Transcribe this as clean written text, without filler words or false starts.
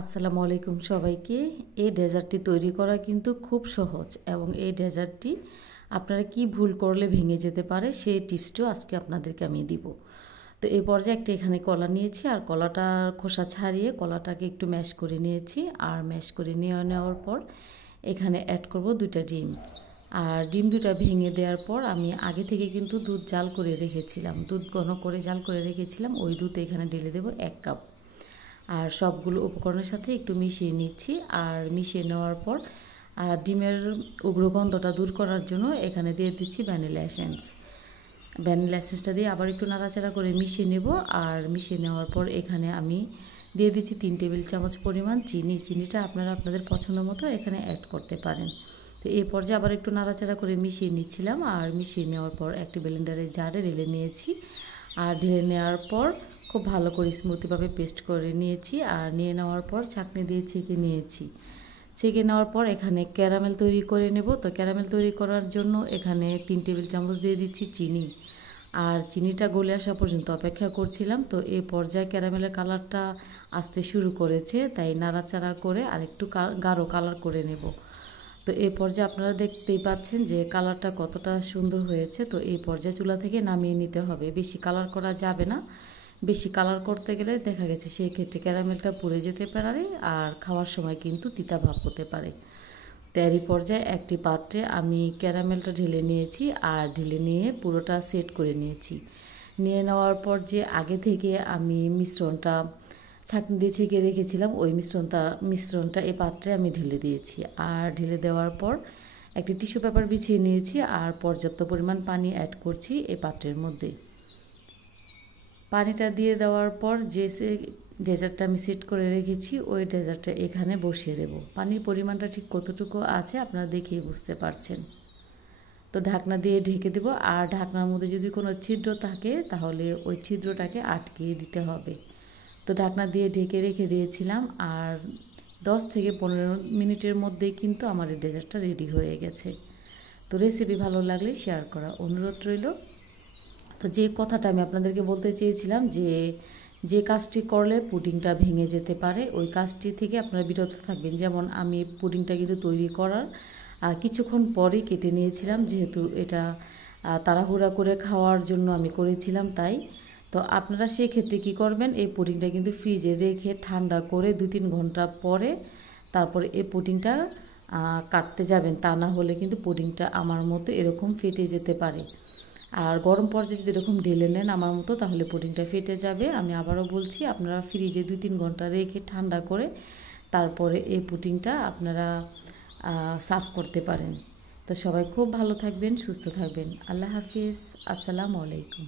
আসসালামু আলাইকুম সবাইকে। এই ডেজার্টটি তৈরি করা কিন্তু খুব সহজ এবং এই ডেজার্টটি আপনারা কি ভুল করলে ভেঙে যেতে পারে সেই টিপসটিও আজকে আপনাদেরকে আমি দিব। তো এই পর্যায়ে একটা এখানে কলা নিয়েছি আর কলাটার খোসা ছাড়িয়ে কলাটাকে একটু ম্যাশ করে নিয়েছি। আর ম্যাশ করে নেওয়ার পর এখানে অ্যাড করব 2টা ডিম। আর ডিম 2টা ভেঙে দেওয়ার পর আমি আগে থেকে কিন্তু দুধ জাল করে রেখেছিলাম, দুধ ঘন করে জাল করে রেখেছিলাম। ওই দুধ এখানে ঢেলে দেবো 1 কাপ। আর সবগুলো উপকরণের সাথে একটু মিশিয়ে নিচ্ছি। আর মিশিয়ে নেওয়ার পর ডিমের উগ্র গন্ধটা দূর করার জন্য এখানে দিয়ে দিচ্ছি ভ্যানিলা এসেন্স। ভ্যানিলা এসেন্সটা দিয়ে আবার একটু নাড়াচাড়া করে মিশিয়ে নেব। আর মিশিয়ে নেওয়ার পর এখানে আমি দিয়ে দিচ্ছি 3 টেবিল চামচ পরিমাণ চিনি। চিনিটা আপনারা আপনাদের পছন্দ মতো এখানে অ্যাড করতে পারেন। তো এই পর্যায়ে আবার একটু নাড়াচাড়া করে মিশিয়ে নিচ্ছিলাম। আর মিশিয়ে নেওয়ার পর একটি ব্লেন্ডারের জারে ঢেলে নিয়েছি। আর ঢেলে নেওয়ার পর খুব ভালো করে স্মুথভাবে পেস্ট করে নিয়েছি। আর নিয়ে নেওয়ার পর ছাঁকনি দিয়ে ছেঁকে নিয়েছি। ছেঁকে নেওয়ার পর এখানে ক্যারামেল তৈরি করে নেব। তো ক্যারামেল তৈরি করার জন্য এখানে 3 টেবিল চামচ দিয়ে দিচ্ছি চিনি। আর চিনিটা গলে আসা পর্যন্ত অপেক্ষা করছিলাম। তো এই পর্যায়ে ক্যারামেলের কালারটা আসতে শুরু করেছে, তাই নাড়াচাড়া করে আরেকটু গাঢ় কালার করে নেব। তো এই পর্যায়ে আপনারা দেখতেই পাচ্ছেন যে কালারটা কতটা সুন্দর হয়েছে। তো এই পর্যায়ে চুলা থেকে নামিয়ে নিতে হবে, বেশি কালার করা যাবে না। বেশি কালার করতে গেলে দেখা গেছে সেই ক্ষেত্রে ক্যারামেলটা পুড়ে যেতে পারে আর খাওয়ার সময় কিন্তু তিতা ভাব হতে পারে। তো এরই পর্যায়ে একটি পাত্রে আমি ক্যারামেলটা ঢেলে নিয়েছি। আর ঢেলে নিয়ে পুরোটা সেট করে নিয়েছি। নিয়ে নেওয়ার পর যে আগে থেকে আমি মিশ্রণটা ছাঁকনি দিয়ে ছেঁকে রেখেছিলাম, ওই মিশ্রণটা এই পাত্রে আমি ঢেলে দিয়েছি। আর ঢেলে দেওয়ার পর একটি টিস্যু পেপার বিছিয়ে নিয়েছি। আর পর্যাপ্ত পরিমাণ পানি অ্যাড করছি এই পাত্রের মধ্যে। পানিটা দিয়ে দেওয়ার পর যে ডেজার্টটা আমি সেট করে রেখেছি ওই ডেজার্টটা এখানে বসিয়ে দেব। পানির পরিমাণটা ঠিক কতটুকু আছে আপনারা দেখেই বুঝতে পারছেন। তো ঢাকনা দিয়ে ঢেকে দেব। আর ঢাকনার মধ্যে যদি কোনো ছিদ্র থাকে তাহলে ওই ছিদ্রটাকে আটকিয়ে দিতে হবে। তো ঢাকনা দিয়ে ঢেকে রেখে দিয়েছিলাম। আর 10 থেকে 15 মিনিটের মধ্যেই কিন্তু আমার এই ডেজার্টটা রেডি হয়ে গেছে। তো রেসিপি ভালো লাগলে শেয়ার করা অনুরোধ রইল। তো যে কথাটা আমি আপনাদেরকে বলতে চেয়েছিলাম যে কাজটি করলে পুডিংটা ভেঙে যেতে পারে, ওই কাজটি থেকে আপনারা বিরত থাকবেন। যেমন আমি পুডিংটা কিন্তু তৈরি করার কিছুক্ষণ পরেই কেটে নিয়েছিলাম, যেহেতু এটা তাড়াহুড়া করে খাওয়ার জন্য আমি করেছিলাম তাই। তো আপনারা সেক্ষেত্রে কী করবেন, এই পুডিংটা কিন্তু ফ্রিজে রেখে ঠান্ডা করে 2-3 ঘন্টা পরে তারপরে এই পুডিংটা কাটতে যাবেন। তা না হলে কিন্তু পুডিংটা আমার মতো এরকম ফেটে যেতে পারে। আর গরম পর্যায়ে যদি এরকম ঢেলে নেন আমার মতো, তাহলে পুডিংটা ফেটে যাবে। আমি আবারও বলছি, আপনারা ফ্রিজে 2-3 ঘন্টা রেখে ঠান্ডা করে তারপরে এই পুডিংটা আপনারা সার্ভ করতে পারেন। তো সবাই খুব ভালো থাকবেন, সুস্থ থাকবেন। আল্লাহ হাফিজ, আসসালামু আলাইকুম।